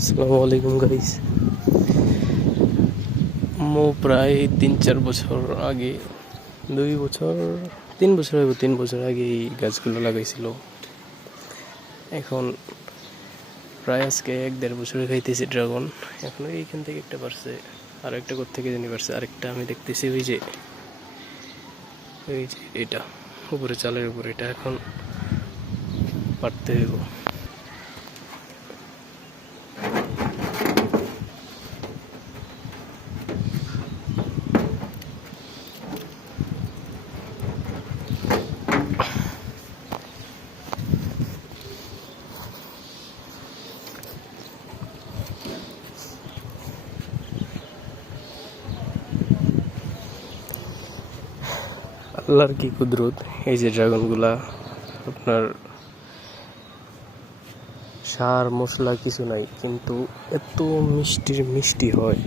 আসসালামু আলাইকুম গাইস। মো প্রায় 3-4 বছর আগে, 2 বছর 3 বছর হবে, 3 বছর আগে এই গাছগুলো লাগাইছিল। এখন প্রায় আজকে 1-1.5 বছরে খাইতেছি ড্রাগন। এখন এইখান থেকে একটা পারছে, আর একটা কোত্থেকে জানি পারছে, আরেকটা আমি দেখতেছি ওই যে এটা উপরে চালের উপরে, এটা এখন পারতে হইব। আল্লাহর কি কুদরত, এই যে ড্রাগনগুলা আপনার সার মশলা কিছু নাই, কিন্তু এত মিষ্টি হয়।